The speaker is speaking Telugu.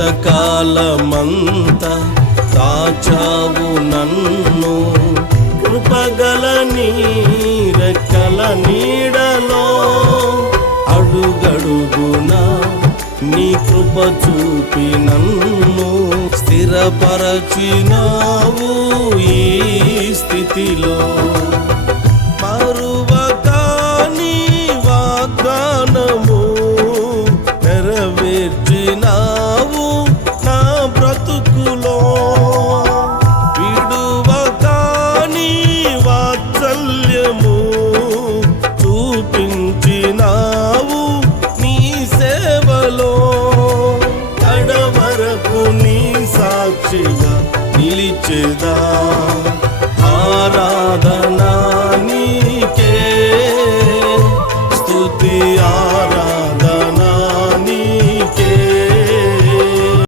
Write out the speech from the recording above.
గతకాలమంతా దాచావు నన్ను, కృపగల నీ రెక్కల నీడలో అడుగడుగునా నీ కృప చూపి నన్ను స్థిరపరచినావు ఈ స్థితిలో. మరువగా నీ వాగ్దానము నెరవేర్చినావు నా బ్రతుకులో. విడువగా నీ వాత్సల్యము చూపించినావు నీ సేవలో. కడవరకు నీ సాక్షిగా నిలిచేదా.